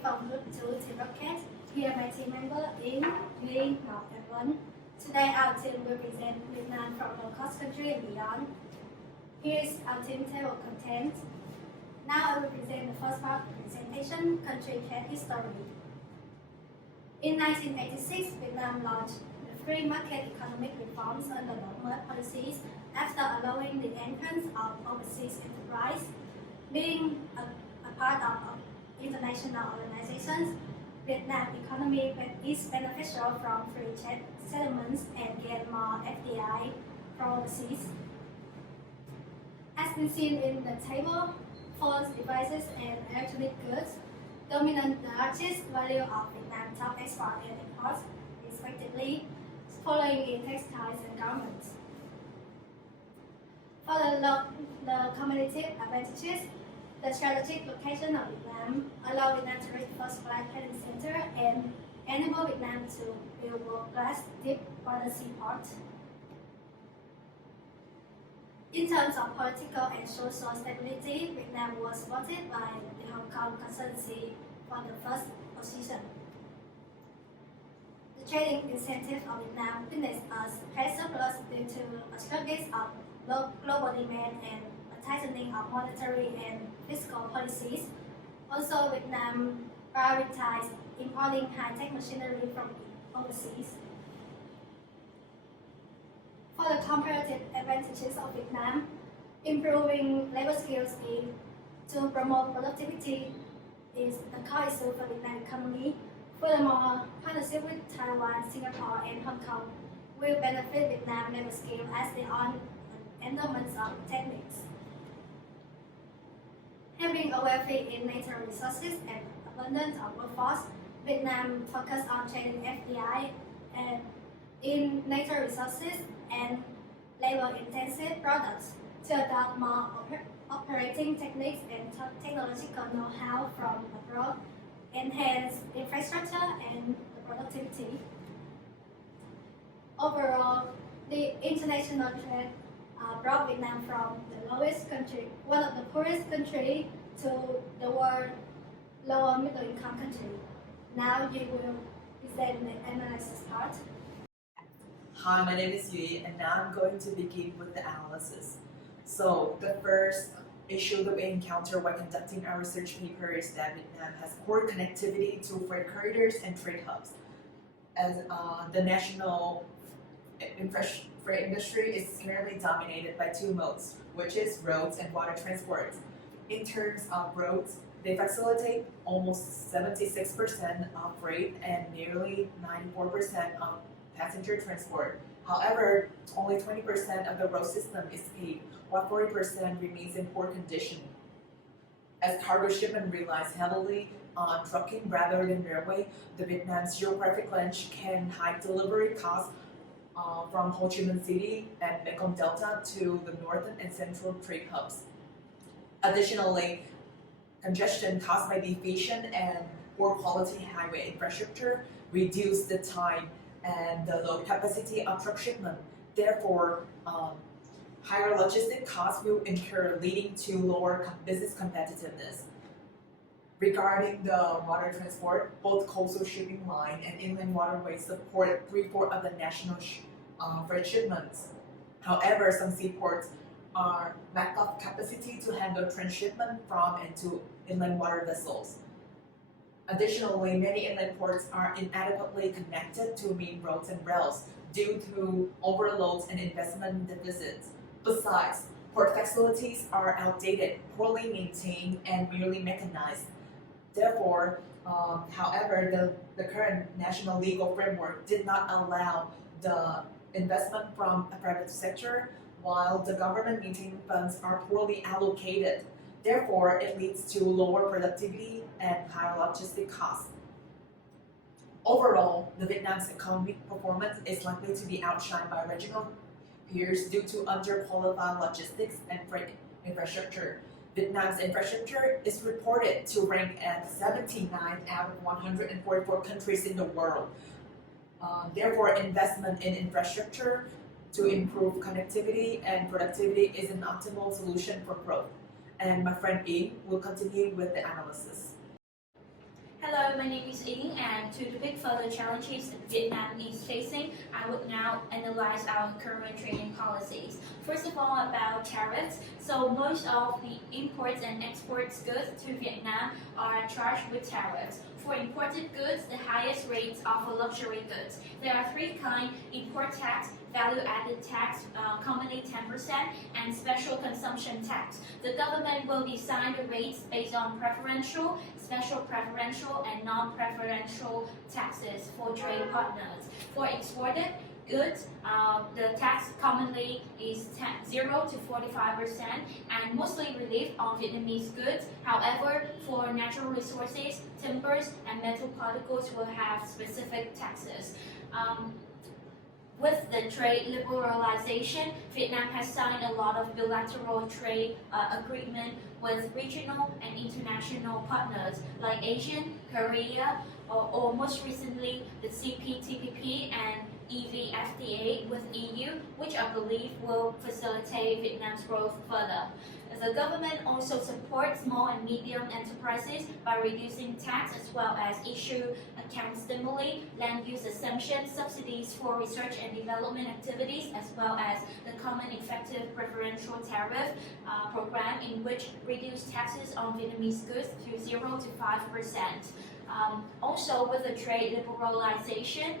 from W12 Class. Here my team member in Green, Ngọc and Vân. Today our team will present Vietnam from the cross country and beyond. Here is our team table of content. Now I will present the first part of the presentation, country trade history. In 1986, Vietnam launched the free market economic reforms under the merge policies after allowing the entrance of overseas enterprise. Being a part of international organizations, Vietnam economy is beneficial from free trade settlements and gain more FDI from overseas. As been seen in the table, phones, devices, and electronic goods dominate the largest value of Vietnam's top export and imports, respectively, following in textiles and garments. For the competitive advantages, the strategic location of Vietnam allows Vietnam to reach first-class trading center and enable Vietnam to build world-class deep water seaports. In terms of political and social stability, Vietnam was voted by the Hong Kong Constituency for the first position. The trading incentive of Vietnam witnessed a trade surplus due to a sluggish of global demand and a tightening of monetary and fiscal policies. Also, Vietnam prioritized importing high-tech machinery from overseas. For the comparative advantages of Vietnam, improving labor skills to promote productivity is the core issue for Vietnam economy. Furthermore, partnership with Taiwan, Singapore, and Hong Kong will benefit Vietnam labor skill as they own endowments of techniques. Having a wealthy in natural resources and abundance of workforce, Vietnam focused on trading FDI and in natural resources and labor-intensive products to adopt more operating techniques and technological know-how from abroad, enhance infrastructure and the productivity. Overall, the international trade brought Vietnam from the lowest country, one of the poorest country, to the world lower middle income country. Now you will present the analysis part. Hi, my name is Yui, and now I'm going to begin with the analysis. So the first issue that we encounter while conducting our research paper is that Vietnam has poor connectivity to freight corridors and trade hubs. As the national freight industry is currently dominated by two modes, which is roads and water transport. In terms of roads, they facilitate almost 76% of freight and nearly 94% of passenger transport. However, only 20% of the road system is paved, while 40% remains in poor condition. As cargo shipment relies heavily on trucking rather than railway, the Vietnam's geographic length can hike delivery costs from Ho Chi Minh City and Mekong Delta to the northern and central trade hubs. Additionally, congestion caused by deficient and poor quality highway infrastructure reduce the time and the load capacity of truck shipment. Therefore, higher logistic costs will incur, leading to lower business competitiveness. Regarding the water transport, both coastal shipping line and inland waterways support 3/4 of the national freight shipments. However, some seaports are lack of capacity to handle transshipment from and to inland water vessels. Additionally, many inland ports are inadequately connected to main roads and rails due to overloads and investment deficits. Besides, port facilities are outdated, poorly maintained, and merely mechanized. Therefore, however, the current national legal framework did not allow the investment from a private sector, while the government maintaining funds are poorly allocated. Therefore, it leads to lower productivity and higher logistic costs. Overall, the Vietnam's economic performance is likely to be outshined by regional peers due to underqualified logistics and freight infrastructure. Vietnam's infrastructure is reported to rank at 79 out of 144 countries in the world. Therefore, investment in infrastructure to improve connectivity and productivity is an optimal solution for growth. And my friend E will continue with the analysis. Hello, my name is Ying, and to depict further challenges Vietnam is facing, I would now analyze our current trading policies. First of all, about tariffs. So most of the imports and exports goods to Vietnam are charged with tariffs. For imported goods, the highest rates are for luxury goods. There are three kinds: import tax, value-added tax, commonly 10%, and special consumption tax. The government will design the rates based on preferential, special preferential, and non-preferential taxes for trade partners. For exported goods, the tax commonly is 0 to 45% and mostly relief on Vietnamese goods. However, for natural resources, timbers, and metal particles will have specific taxes. With the trade liberalization, Vietnam has signed a lot of bilateral trade agreement with regional and international partners like Asian, Korea, or most recently the CPTPP and EVFTA with EU, which I believe will facilitate Vietnam's growth further. The government also supports small and medium enterprises by reducing tax as well as issue account stimuli, land use exemption, subsidies for research and development activities, as well as the Common Effective Preferential Tariff program, in which reduced taxes on Vietnamese goods to 0 to 5%. Also, with the trade liberalization,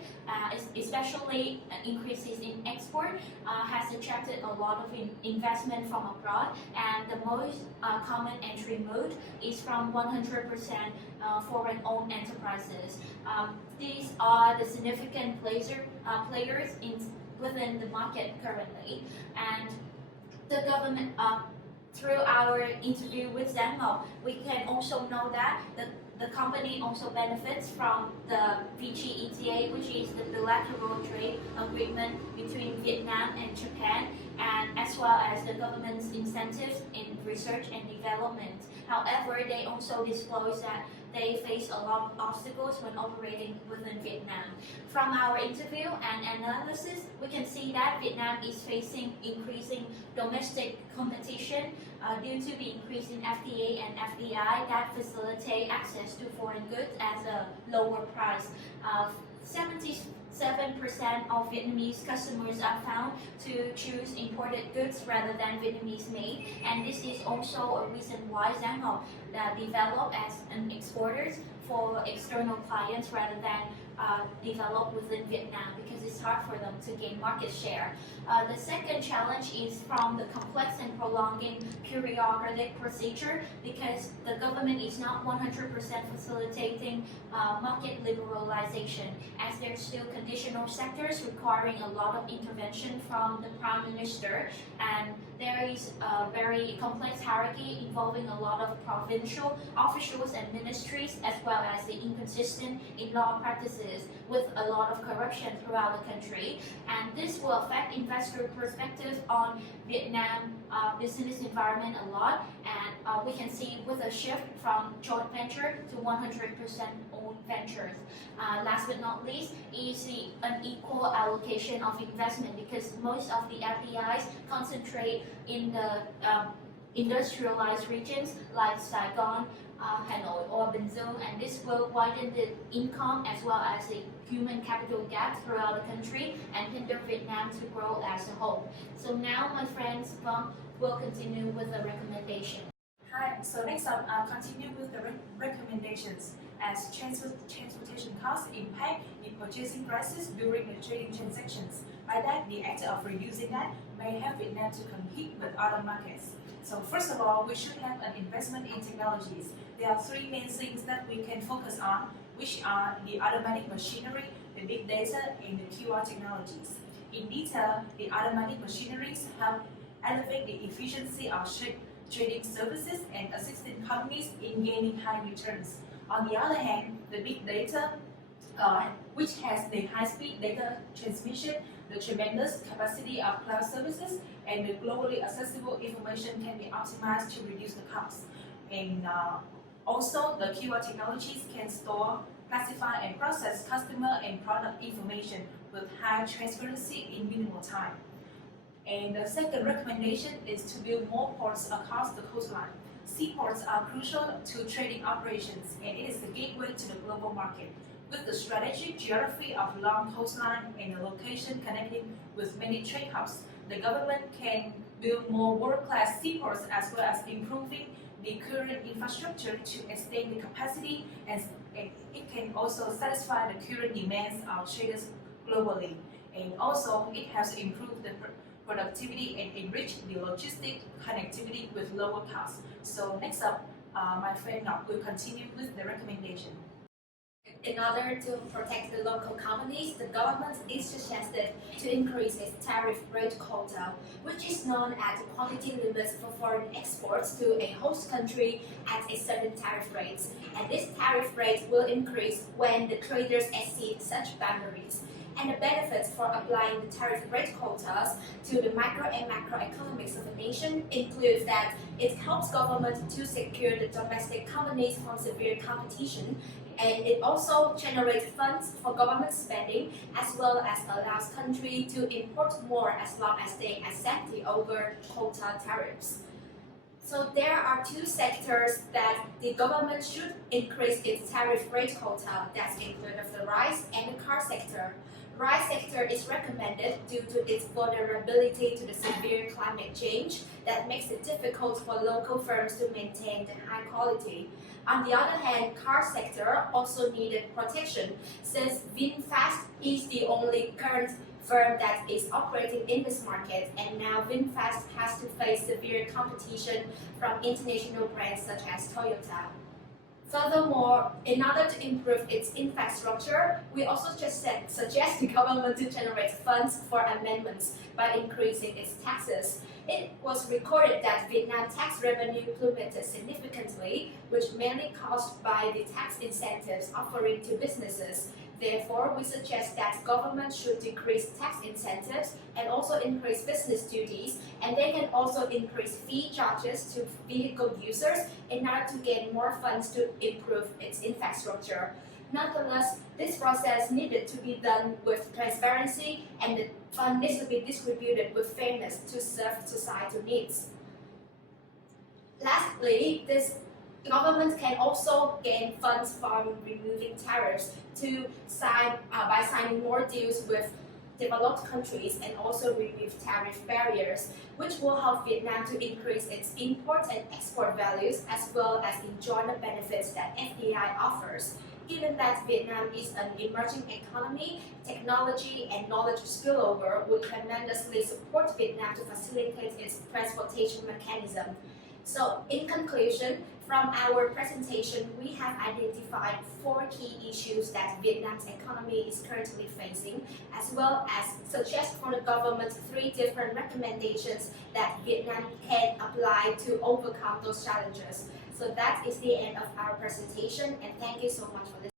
especially increases in export, has attracted a lot of investment from abroad, and the most common entry mode is from 100% foreign-owned enterprises. These are the significant players within the market currently, and the government. Through our interview with Zenmo, we can also know that the company also benefits from the VGETA, which is the bilateral trade agreement between Vietnam and Japan, and as well as the government's incentives in research and development. However, they also disclose that they face a lot of obstacles when operating within Vietnam. From our interview and analysis, we can see that Vietnam is facing increasing domestic competition due to the increase in FTA and FDI that facilitate access to foreign goods at a lower price. 77% of Vietnamese customers are found to choose imported goods rather than Vietnamese made, and this is also a reason why Zenmo developed as an exporter for external clients rather than develop within Vietnam, because it's hard for them to gain market share. The second challenge is from the complex and prolonging bureaucratic procedure, because the government is not 100% facilitating market liberalization, as there's still conditional sectors requiring a lot of intervention from the Prime Minister, and there is a very complex hierarchy involving a lot of provincial officials and ministries, as well as the inconsistent in law practices with a lot of corruption throughout the country. And this will affect investor perspective on Vietnam business environment a lot, and we can see with a shift from joint venture to 100% owned ventures. Last but not least is the unequal allocation of investment, because most of the FDIs concentrate in the industrialized regions like Saigon, Hanoi, or Benzone, and this will widen the income as well as the human capital gap throughout the country and hinder Vietnam to grow as a whole. So now my friends will continue with the recommendation. Hi, so next up I'll continue with the recommendations, as transportation costs impact in purchasing prices during the trading transactions. By that, the act of reducing that may help Vietnam to compete with other markets. So first of all, we should have an investment in technologies. There are three main things that we can focus on, which are the automatic machinery, the big data, and the QR technologies. In detail, the automatic machineries help elevate the efficiency of trading services and assisting companies in gaining high returns. On the other hand, the big data, which has the high-speed data transmission, the tremendous capacity of cloud services, and the globally accessible information can be optimized to reduce the cost. And also, the QR technologies can store, classify, and process customer and product information with high transparency in minimal time. And the second recommendation is to build more ports across the coastline. Seaports are crucial to trading operations, and it is the gateway to the global market. With the strategic geography of long coastline and the location connecting with many trade hubs, the government can build more world-class seaports as well as improving the current infrastructure to extend the capacity, and it can also satisfy the current demands of traders globally. And also, it has improved the productivity and enrich the logistic connectivity with lower costs. So next up, my friend Ngọc will continue with the recommendation. In order to protect the local companies, the government is suggested to increase its tariff rate quota, which is known as the quantity limits for foreign exports to a host country at a certain tariff rate. And this tariff rate will increase when the traders exceed such boundaries. And the benefits for applying the tariff rate quotas to the micro and macroeconomics of a nation includes that it helps government to secure the domestic companies from severe competition, and it also generates funds for government spending as well as allows country to import more as long as they accept the over quota tariffs. So there are two sectors that the government should increase its tariff rate quota. That's included the rice and the car sector. Rice sector is recommended due to its vulnerability to the severe climate change that makes it difficult for local firms to maintain the high quality. On the other hand, car sector also needed protection since VinFast is the only current firm that is operating in this market, and now VinFast has to face severe competition from international brands such as Toyota. Furthermore, in order to improve its infrastructure, we also suggest the government to generate funds for amendments by increasing its taxes. It was recorded that Vietnam tax revenue plummeted significantly, which mainly caused by the tax incentives offering to businesses. Therefore, we suggest that government should decrease tax incentives and also increase business duties, and they can also increase fee charges to vehicle users in order to gain more funds to improve its infrastructure. Nonetheless, this process needed to be done with transparency, and the fund needs to be distributed with fairness to serve societal needs. Lastly, this government can also gain funds from removing tariffs by signing more deals with developed countries and also remove tariff barriers, which will help Vietnam to increase its import and export values as well as enjoy the benefits that FDI offers. Given that Vietnam is an emerging economy, technology and knowledge spillover will tremendously support Vietnam to facilitate its transportation mechanism. So, in conclusion, from our presentation, we have identified 4 key issues that Vietnam's economy is currently facing, as well as suggest for the government 3 different recommendations that Vietnam can apply to overcome those challenges. So that is the end of our presentation, and thank you so much for listening.